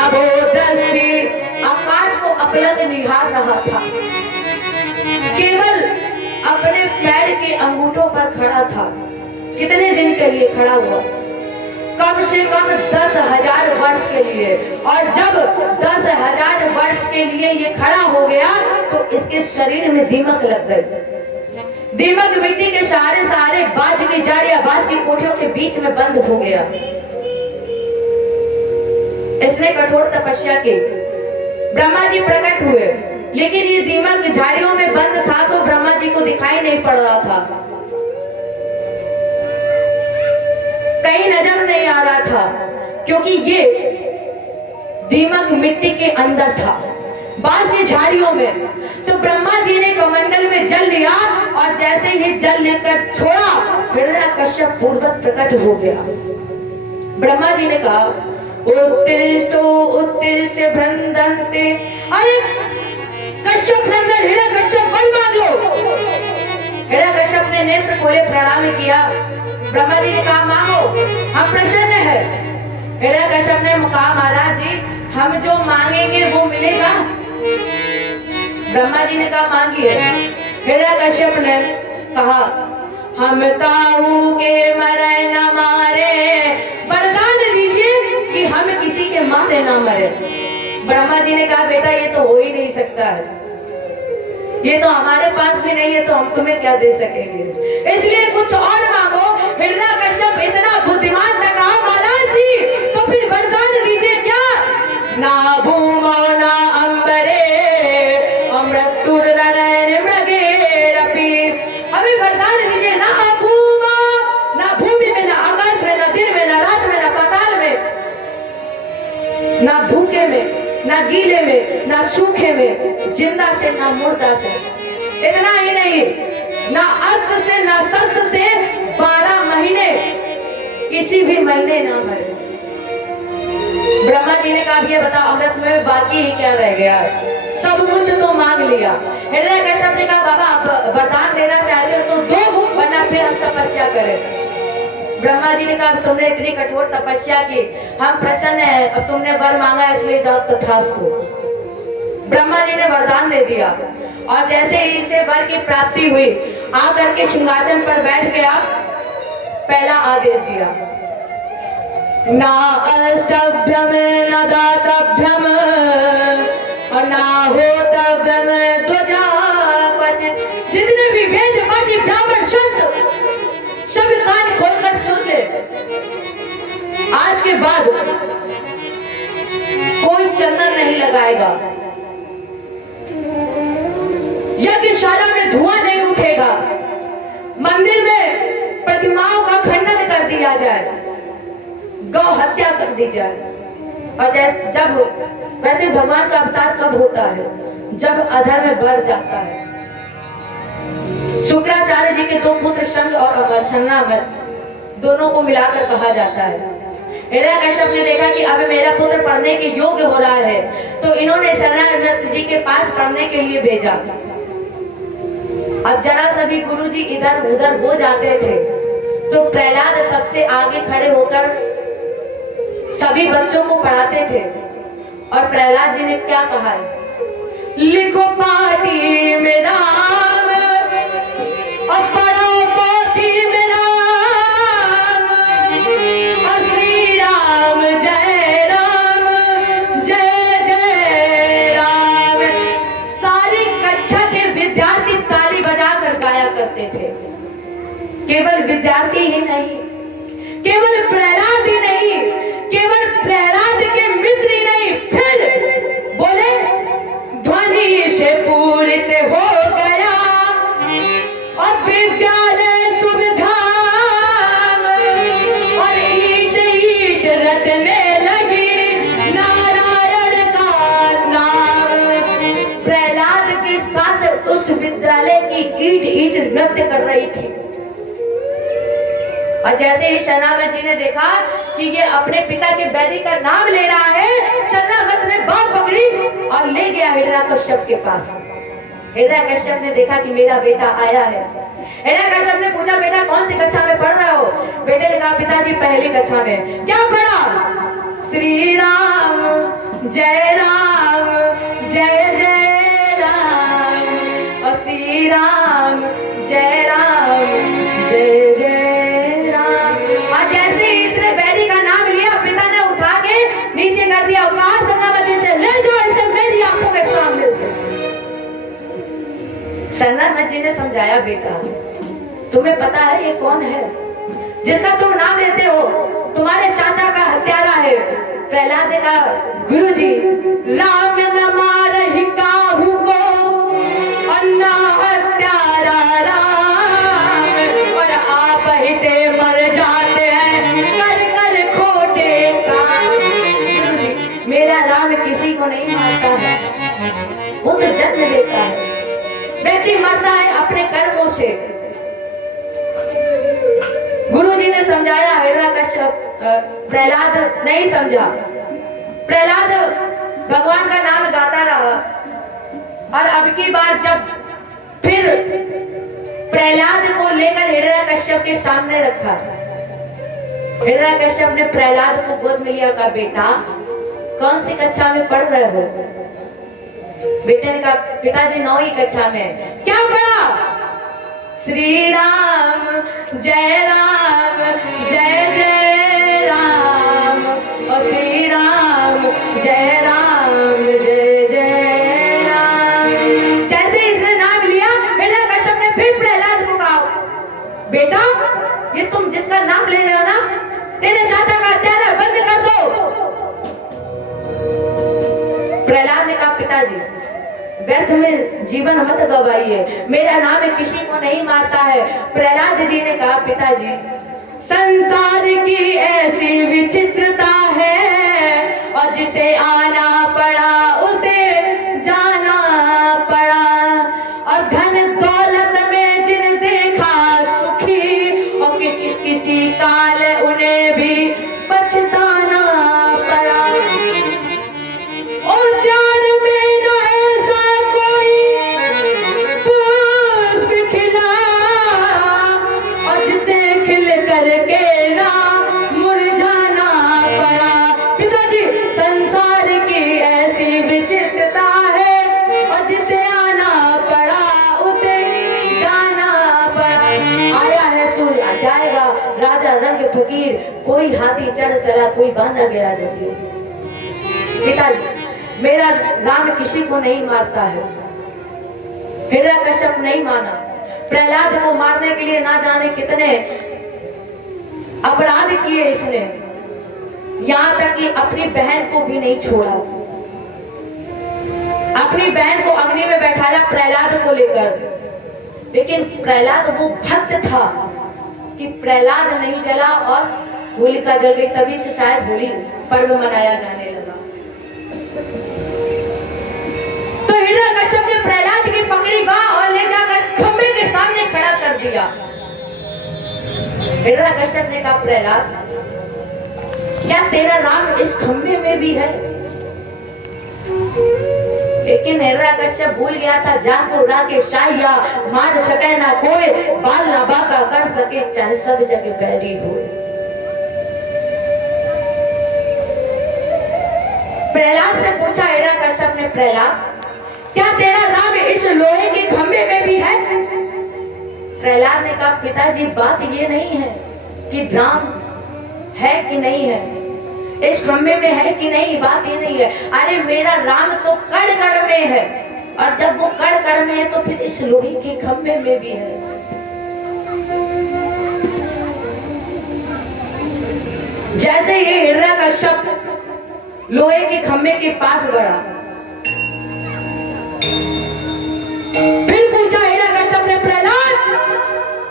नभो दृष्टि, आकाश को अपलक निहार रहा था, केवल अपने पैर के अंगूठों पर खड़ा था। कितने दिन के लिए खड़ा हुआ? कम से कम 10,000 वर्ष के लिए। और जब 10,000 वर्ष के लिए ये खड़ा हो गया तो इसके शरीर में दीमक लग गई। दीमक मिट्टी के सहारे सहारे बाज की जड़ या बाज की कोठियों के बीच में बंद हो गया। इसने कठोर तपस्या की, ब्रह्मा जी प्रकट हुए, लेकिन ये दीमक झाड़ियों में बंद था तो ब्रह्मा जी को दिखाई नहीं पड़ रहा था, कहीं नजर नहीं आ रहा था, क्योंकि ये दीमक मिट्टी के अंदर था, बाज की झाड़ियों में। तो ब्रह्मा जी ने कमंडल में जल लिया और जैसे ही जल लेकर छोड़ा, हिरण्यकश्यप पूर्वक प्रकट हो गया। ब्रह्मा जी ने कहा, उत्तिष्ठो उत्तिष्ठ भ्रंदन्ते। अरे कश्यप नंदन हिरण्यकश्यप, बल मांग लो। हिरण्यकश्यप ने नेत्र खोले, प्रणाम किया। ब्रह्मा जी ने कहा, मांगो, हम प्रसन्न है। हिरण्यकश्यप ने कहा, महाराज जी, हम जो मांगेंगे वो मिलेगा? ब्रह्मा जी ने कहा, मांगिए। हिरण्यकश्यप ने कहा, हम ताऊ के मरे न मारे, वरदान दीजिए कि हम किसी के मारे ना मरे। ब्रह्मा जी ने कहा, बेटा ये तो हो ही नहीं सकता है, ये तो हमारे पास भी नहीं है, तो हम तुम्हें क्या दे सकेंगे, इसलिए कुछ और मांगो। हिरण्यकश्यप इतना बुद्धिमान था, कहा, महाराज जी तो फिर वरदान दीजिए। क्या? ना भूमो ना अंबरे अमृतुर्रणय मृगेरपि। हमें वरदान दीजिए, ना भूमो, ना भूमि में, ना आकाश में, ना दिन में, ना रात में, ना पाताल में, ना भूखे में, ना गीले में, ना सूखे में, जिंदा से ना मुर्दा से। इतना ही नहीं, ना अस्त्र से ना शस्त्र से 12 महीने किसी भी महीने ना मरे। ब्रह्मा जी ने कहा, ये बता, अमृत में बाकी ही क्या रह गया? सब कुछ तो मांग लिया। हिरण्यकश्यप ने कहा, बाबा आप वरदान देना चाहते हो तो दो, वरना फिर हम तपस्या करें। ब्रह्मा जी ने कहा, तुमने इतनी कठोर तपस्या की, हम प्रसन्न है, अब तुमने वर मांगा इसलिए जाओ तथास्तु। ब्रह्मा जी ने वरदान दे दिया और जैसे ही इसे वर की प्राप्ति हुई, आकर के सिंहासन पर बैठ गया। पहला आदेश दिया, ना अष्टभ्यम न दातभ्यम और ना होतभ्यम ध्वजा क्वचित। जितने भी वेद वादी ब्राह्मण संत सब कान खोलकर सुन ले, आज के बाद कोई चंदन नहीं लगाएगा, यज्ञशाला में धुआं नहीं उठेगा, मंदिर में प्रतिमाओं का खंडन कर दिया जाए, गौ हत्या कर दी जाए। और जब वैसे भगवान का अवतार कब होता है? जब अधर्म बढ़ जाता है। शुक्राचार्य जी के 2 पुत्र शंग और अमरशन्नामत, दोनों को मिलाकर कहा जाता है। हिरण्यकश्यप ने देखा कि अब मेरा पुत्र पढ़ने के योग्य हो रहा है, तो इन्होंने शरणागत जी के पास पढ़ने के लिए भेजा। अब जरा सभी गुरु जी इधर उधर हो जाते थे, तो प्रहलाद सबसे आगे खड़े होकर सभी बच्चों को पढ़ाते थे। और प्रहलाद जी ने क्या कहा है? लिखो पाठी में नाम और पढ़ो पोथी में नाम, और श्री राम जय राम जय जय राम। सारी कक्षा के विद्यार्थी ताली बजाकर गाया करते थे। केवल विद्यार्थी ही नहीं, केवल प्रहलाद ही नहीं, केवल प्रहलाद के मित्र ही नहीं, फिर बोले ध्वनि से पूरित हो गया और विद्यालय सुविधाम, और ईट ईट रटने लगी नारायण का नाम। प्रहलाद के साथ उस विद्यालय की ईट ईट नृत्य कर रही थी। और जैसे ही शरणागत जी ने देखा कि ये अपने पिता के बैरी का नाम ले रहा है, शरणागत ने बात पकड़ी और ले गया हिरण्यकश्यप के पास। हिरण्यकश्यप ने देखा कि मेरा बेटा आया है। हिरण्यकश्यप ने पूछा, बेटा कौन सी कक्षा में पढ़ रहे हो? बेटे ने कहा, पिताजी पहली कक्षा में। क्या पढ़ा? श्री राम जय राम जय जय राम और श्री राम जय राम जय जय राम। और जैसे ही इसने बैरी का नाम लिया, पिता ने उठा के नीचे कर दिया। कहा सेनापति से, ले जाओ इसे मेरी आंखों के सामने से। सेनापति जी ने समझाया, बेटा तुम्हें पता है ये कौन है जिसका तुम नाम लेते हो? तुम्हारे चाचा का हत्यारा है। प्रहलाद ने कहा, गुरुजी राम न मारहि काहू को और ना हत्यारा राम, और आप ही ते मर जाते हैं कर कर खोटे काम। गुरुजी मेरा राम किसी को नहीं मारता है, वो तो जन्म देता है। व्यक्ति मरता है अपने कर्मों से। गुरुजी ने समझाया, हिरण्यकश्यप प्रहलाद नहीं समझा। प्रहलाद भगवान का नाम गाता रहा। और अब की बार जब फिर प्रहलाद को लेकर हिरण्यकश्यप के सामने रखा, हिरण्यकश्यप ने प्रहलाद को गोद में लिया। कहा, बेटा कौन सी कक्षा में पढ़ रहे हो? बेटे ने कहा, पिताजी 9वीं कक्षा में। क्या पढ़ा? श्री राम जय जय राम और श्री राम जय जय राम। जैसे इसने नाम लिया, हिरण्यकश्यप ने फिर प्रहलाद को कहा, बेटा ये तुम जिसका नाम ले रहे हो ना, तेरे चाचा का हत्यारा, बंद कर दो। प्रहलाद ने कहा, पिताजी व्यर्थ में जीवन मत गवाइए, मेरा नाम किसी को नहीं मारता है। प्रहलाद जी ने कहा, पिताजी संसार की ऐसी विचित्रता है और जिसे आना पड़ा उसे जाना पड़ा, और धन दौलत में जिन देखा सुखी और किसी काल उन्हें भी पछताना पड़ा। और ध्यान में न ऐसा कोई पुष्प खिला और जिसे खिल करके ना मुरझाना पड़ा। पिताजी संसार की ऐसी विचित्रता है और जिसे आना पड़ा उसे जाना पड़ा। आया है सूर्य जाएगा, राजा रंग फकीर, कोई हाथी चढ़ चला, कोई बांधा गया जंजीर। पिताजी मेरा राम किसी को नहीं मारता है। हिरण्यकश्यप नहीं माना। प्रहलाद को मारने के लिए ना जाने कितने अपराध किए इसने, यहाँ तक कि अपनी बहन को भी नहीं छोड़ा। अपनी बहन को अग्नि में बैठाया प्रहलाद को लेकर। लेकिन प्रहलाद वो भक्त था कि प्रहलाद नहीं जला और होलिका जल गई। तभी से शायद होली पर्व मनाया जाने लगा। तो हिरण्यकश्यप ने प्रहलाद की पकड़ी बांह और ले जाकर खंभे के सामने खड़ा कर दिया। हिरण्यकश्यप ने कहा, प्रहलाद क्या तेरा राम इस खंभे में भी है? लेकिन हिरण्यकश्यप भूल गया था, जान को राके शाहिया मार सके ना कोई, बाल ना बाका कर सके चाहे सब जगह बैरी हो। प्रहलाद से पूछा हिरण्यकश्यप ने, प्रहलाद क्या तेरा राम इस लोहे के खंभे में भी है? प्रहलाद ने कहा, पिताजी बात ये नहीं है कि राम है कि नहीं है, इस खंभे में है कि नहीं, बात ये नहीं है। अरे मेरा राम तो कड़ कड़ में है, और जब वो कड़ कड़ में है तो फिर इस लोहे के खंभे में भी है। जैसे ये हिरण्यकश्यप लोहे के खंभे के पास बढ़ा, फिर पूछा हिरण्यकश्यप ने, प्रहलाद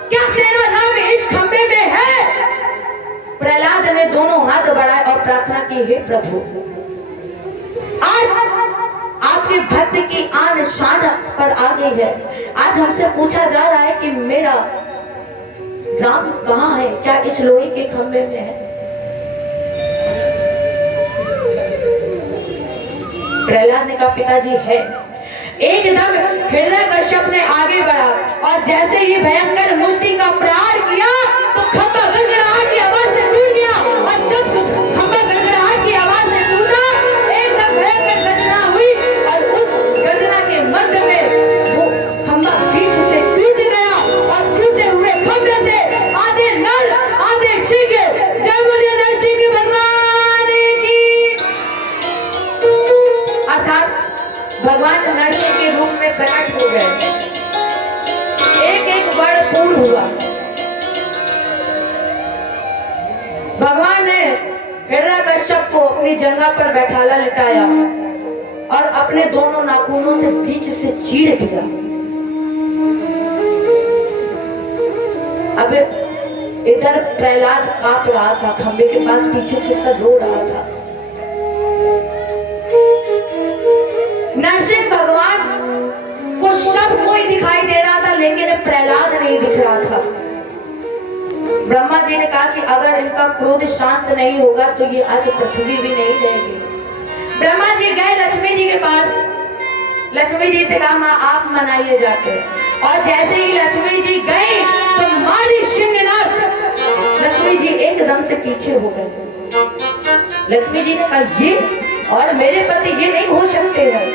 क्या तेरा नाम इस खंभे में है? प्रहलाद ने दोनों हाथ बढ़ाए और प्रार्थना की, हे प्रभु आज आपके भक्त की आन शान पर आ गई है। आज हमसे पूछा जा रहा है कि मेरा राम कहाँ है, क्या इस लोहे के खंभे में है? प्रहलाद ने कहा, पिताजी है। एकदम हिरण्यकश्यप ने आगे बढ़ा और जैसे ही भयंकर मुष्टि का प्रहार किया तो खंभा गड़गड़ाहट की आवाज से टूट गया। और जब खंभा गड़गड़ाहट की आवाज से टूटा, एकदम पूर्ण हुआ। भगवान ने हिरण्यकश्यप को अपनी जंघा पर बैठाला लिटाया और अपने दोनों नाखूनों से बीच से चीर दिया। अब इधर प्रहलाद कांप रहा था, खंबे के पास पीछे छुपकर रो रहा था। नरसिंह भगवान को सब कोई दिखाई दे रहा था, लेकिन प्रहलाद नहीं दिख रहा था। ब्रह्मा जी ने कहा कि अगर इनका क्रोध शांत नहीं होगा तो ये आज पृथ्वी भी नहीं रहेगी। ब्रह्मा जी गए लक्ष्मी जी के पास, लक्ष्मी जी से कहा माँ आप मनाइए जाके। और जैसे ही लक्ष्मी जी गई तो मारी सिंहनाद, लक्ष्मी जी एकदम से पीछे हो गए। लक्ष्मी जी ने कहा ये और मेरे पति ये नहीं हो सकते हैं।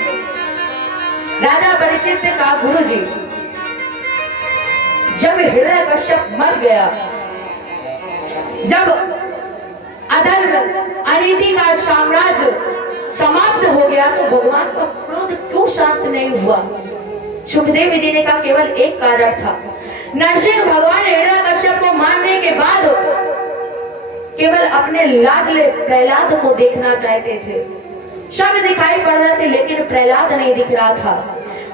राजा परीक्षित ने कहा गुरु जी जब हिरण्यकश्यप मर गया, जब अधर्म अनीति का साम्राज्य समाप्त हो गया तो भगवान का क्रोध क्यों शांत नहीं हुआ? सुखदेव जी ने कहा केवल एक कारण था। नरसिंह भगवान हिरण्यकश्यप को मारने के बाद केवल अपने लाडले प्रहलाद को देखना चाहते थे। सब दिखाई पड़ रहे थे लेकिन प्रहलाद नहीं दिख रहा था।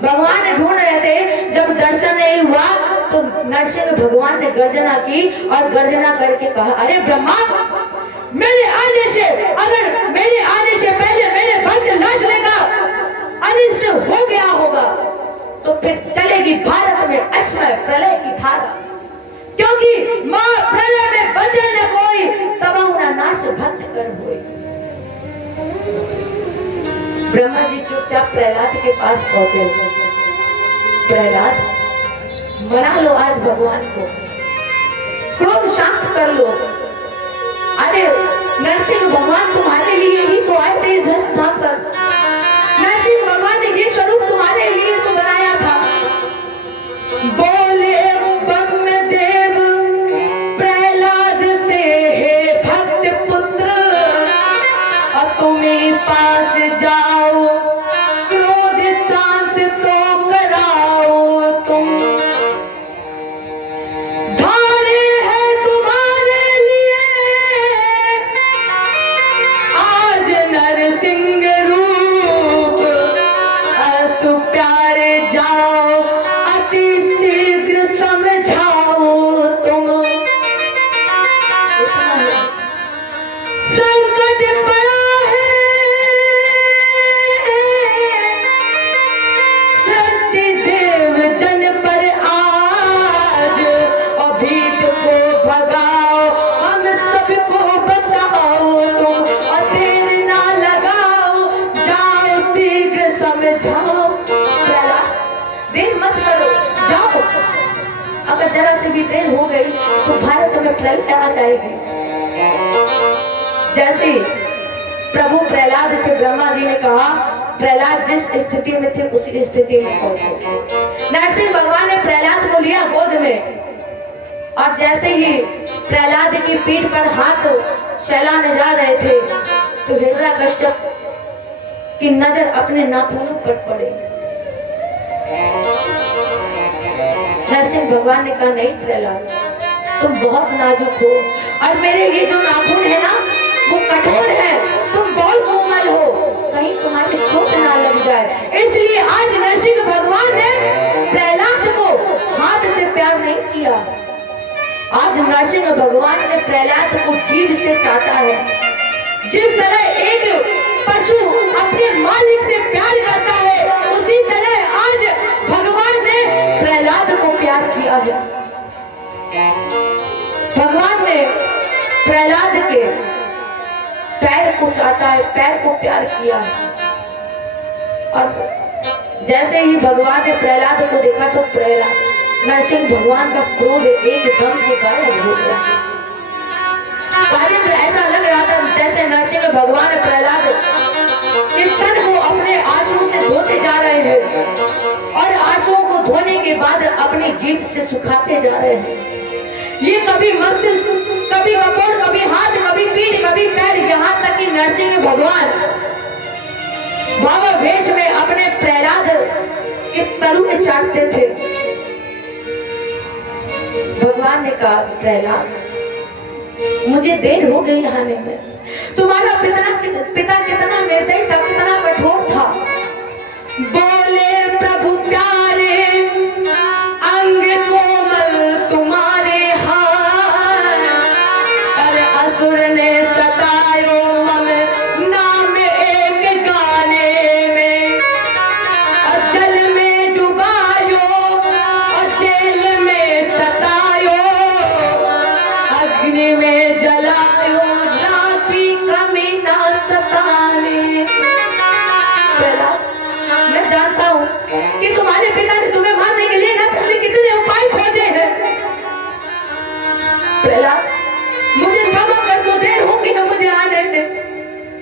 भगवान ढूंढ रहे थे, जब दर्शन नहीं हुआ तो नरसिंह भगवान ने गर्जना की और गर्जना करके कहा अरे ब्रह्मा, मेरे आने से, अगर मेरे आने से पहले मेरे भक्त लाडले का अनिष्ट हो गया होगा तो फिर चलेगी भारत में अश्मय प्रलय की धारा, क्योंकि मां प्रलय में बचे न कोई, तब उना नाश भक्त कर होई। ब्रह्मा जी चुपचाप प्रहलाद के पास पहुंचे। प्रहलाद मना लो आज भगवान को, क्रोध शांत कर लो। अरे नरसिंह भगवान तुम्हारे लिए ही तो आए थे धन धाम पर। नरसिंह भगवान ने ये स्वरूप तुम्हारे लिए तो बनाया था। बोले ब्रह्मदेव प्रहलाद से हे भक्त पुत्र, और तुम्हें पास जाओ क्रोध शांत तो कराओ तुम। धारे है तुम्हारे लिए आज नरसिंह रूप, अस्तु प्यारे जाओ अति शीघ्र समझाओ तुम। संकट पड़ा है सृष्टि देव जन पर आज, और भीत को भगाओ हम सबको बचाओ तुम, और देर ना लगाओ जाओ शीघ्र समझाओ। देर मत करो, जाओ। अगर जरा से भी देर हो गई तो भारत में प्रलय आ जाएगी। जैसे प्रभु प्रहलाद से ब्रह्मा जी ने कहा, प्रहलाद जिस स्थिति में थे उसी स्थिति में पहुंचे। नरसिंह भगवान ने प्रहलाद को लिया गोद में, और जैसे ही प्रहलाद की पीठ पर हाथ फैलाने जा रहे थे तो हिरण्यकश्यप की नजर अपने नाखूनों पर पड़े। नरसिंह भगवान ने कहा नहीं प्रहलाद, तुम बहुत नाजुक हो और मेरे ये जो नाखून है ना वो कठोर है, तुम बहुत कोमल हो, कहीं तुम्हारी चोट ना लग जाए। इसलिए आज नरसिंह भगवान ने प्रहलाद को हाथ से प्यार नहीं किया। आज नरसिंह भगवान ने प्रहलाद को जीभ से काटा है। जिस तरह एक पशु अपने मालिक से प्यार करता है, उसी तरह आज भगवान ने प्रहलाद को प्यार किया है। भगवान ने प्रहलाद के पैर को चाटा है, पैर को प्यार किया है। और जैसे ही भगवान ने प्रहलाद को देखा तो प्रहलाद नरसिंह भगवान का क्रोध एकदम से गायब हो गया। कार्य में ऐसा लग रहा था जैसे नरसिंह भगवान प्रहलाद के तन को अपने आंसुओं से धोते जा रहे हैं, और आंसुओं को धोने के बाद अपनी जीभ से सुखाते जा रहे हैं। ये कभी मस्तिष्क, कभी कपोल, कभी हाथ, कभी पीठ, कभी पैर, यहाँ तक कि नरसिंह भगवान भावावेश में अपने प्रहलाद के तलु में चाटते थे। भगवान ने कहा प्रहलाद, मुझे देर हो गई आने में। तुम्हारा पिता कितना निर्दयी था, कितना कठोर था। बोले प्रभु प्यारे, अंग कोमल तुम्हारे हाथ, अरे असुर ने सतायो मन नाम एक गाने में, और जल में डुबायो और जेल में सतायो, अग्नि में जलायो राखी कमी ना सताने। मैं जानता हूँ कि तुम्हारे पिता ने तुम्हें मारने के लिए न जाने कितने उपाय खोजे हैं। प्रहलाद, मुझे क्षमा कर दो, देर होगी ना मुझे आने में।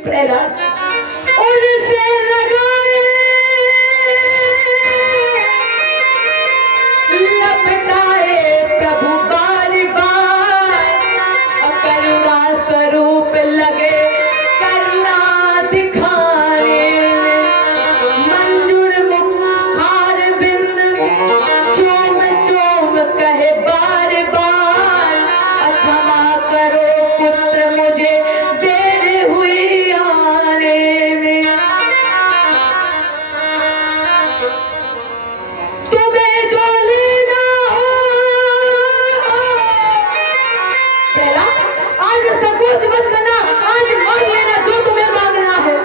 प्रहलाद, उनसे लगाए लपटाए प्रभु बार बार, करुणा स्वरूप लगे करना दिखाने, मंजूर मुखार बिंद चूम चूम कहे बार बार, क्षमा करो पुत्र मुझे देर हुई आने में। तुम्हें जो लेना हो, प्रहलाद, आज संकोच मत करना, आज मांग लेना जो तुम्हें मांगना है।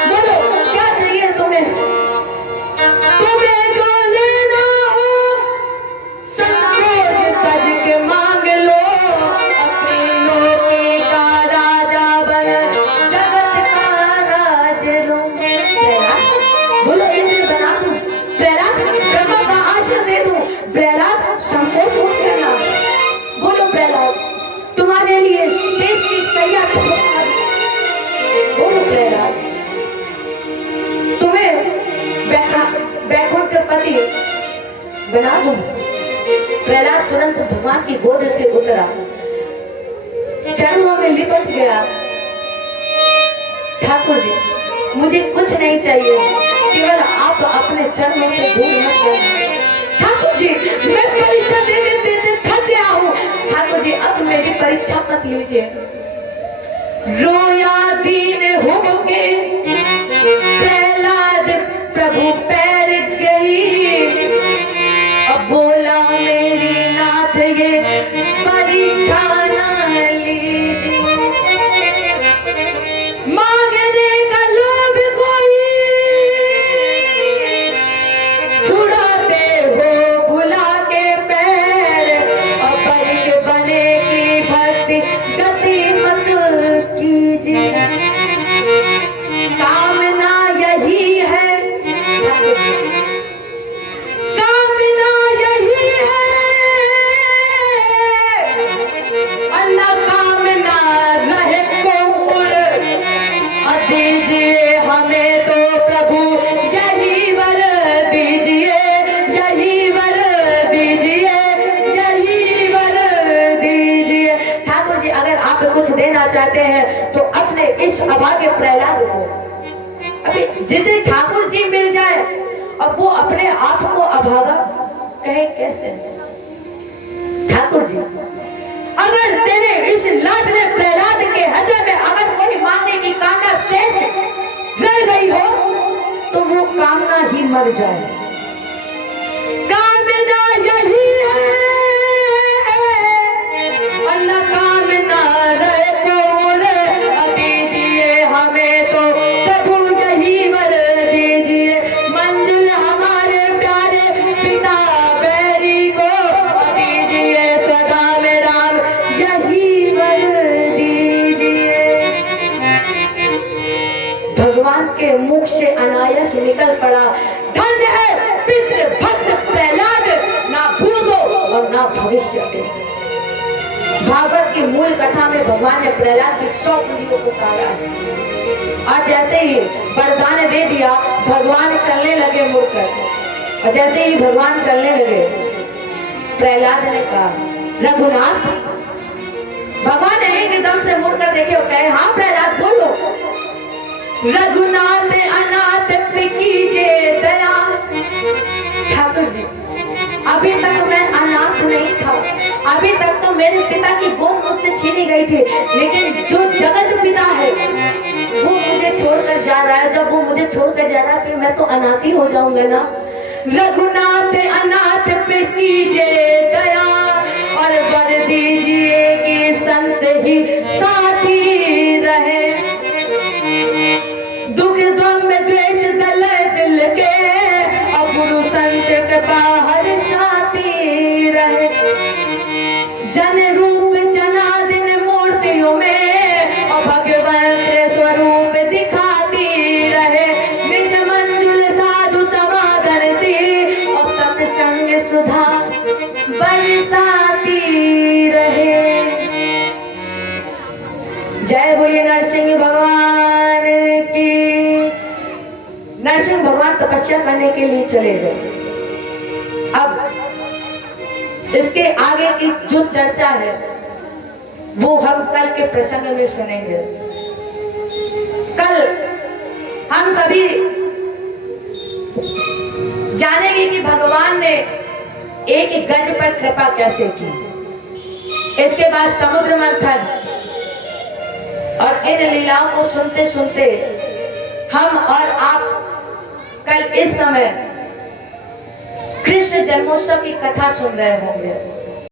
बोलो क्या चाहिए तुम्हें? तुम्हें जो लेना हो संकोच तज के मांग लो, अपनी लोकी का राजा बन जगत का राज लो। प्रहलाद, बोलो इन्हें बना दूं, प्रहलाद ब्रह्मा का आसन दे दूं। प्रहलाद, संकोच मत करना। बोलो प्रहलाद, तुम्हारे लिए शेष की सैया छोड़ना। बोलो प्रहलाद, तुम्हें बैकुंठ पति बना दूं। प्रहलाद तुरंत भगवान की गोद से उतरा, चरणों में लिपट गया। ठाकुर जी, मुझे कुछ नहीं चाहिए, केवल आप अपने चरणों से दूर मत जाना। ठाकुर जी, मैं परीक्षा देते थक गया हूँ। ठाकुर जी, अब मेरी परीक्षा मत लीजिए। रोया दीन होके प्रहलाद प्रभु पैर गई, अब बोला मेरी नाथ ये परीक्षा न लीजिए। मांगने का लोभ कोई छुड़ाते हो भुला के पैर, और परिज बने की भक्ति गति मत कीजिए। कामना यही है, कामना यही है, अल्लाह कामना रहे कोकुल, दीजिए हमें तो प्रभु यही वर दीजिए, यही वर दीजिए, यही वर दीजिए। ठाकुर जी, अगर आप कुछ देना चाहते हैं तो अपने इस अभागे प्रहलाद को, अभी जिसे ठाकुर जी मिल जाए और वो अपने आप को अभागा कहे कैसे? ठाकुर जी, अगर तेरे इस लाडले प्रहलाद के हृदय में अगर कोई मांगने की कामना शेष रह गई हो तो वो कामना ही मर जाए। कामना यही है, अल्लाह कामना रहे कोर, दीजिए हमें तो प्रभु यही वर दीजिए। मंजिल हमारे प्यारे पिता बैरी को दीजिए, सदा में राम यही वर दीजिए। भगवान के मुख से अनायास निकल पड़ा, धन्य है पितृ भक्त प्रहलाद, ना भूतो और ना भविष्य के। भागवत की मूल कथा में भगवान ने प्रहलाद की 100 पीढ़ियों को काटा है। आज जैसे ही वरदान दे दिया, भगवान चलने लगे मुड़कर, और जैसे ही भगवान चलने लगे, प्रहलाद ने कहा रघुनाथ। भगवान ने एकदम से मुड़कर देखे और कहे हाँ प्रहलाद बोलो। रघुनाथ अनाथ पे कीजिए दया। ठाकुर जी, अभी तक मैं अनाथ नहीं था, अभी तक तो मेरे पिता की गोद मुझसे छीनी गई थी, लेकिन जो जगत पिता है वो मुझे छोड़कर जा रहा है। जब वो मुझे छोड़कर जा रहा है फिर मैं तो अनाथ ही हो जाऊंगा ना। रघुनाथ अनाथ पे कीजिए दया और वर दीजिए कि संत ही साथी रहे। दुख द्वंद में द्वेष गले दिल के और गुरु संत के बाहर साथी रहे। जन रूप जनादिन मूर्तियों में और भगवान के स्वरूप दिखाती रहे। निज मंजुल साधु समादर सी और सत्संग सुधा बरसाती रहे। जय बोलिए नरसिंह भगवान की। नरसिंह भगवान तपस्या करने के लिए चले गए। अब इसके आगे की जो चर्चा है वो हम कल के प्रसंग में सुनेंगे। कल हम सभी जानेंगे कि भगवान ने एक गज पर कृपा कैसे की। इसके बाद समुद्र मंथन और इन लीलाओं को सुनते सुनते हम और आप कल इस समय कृष्ण जन्मोत्सव की कथा सुन रहे होंगे।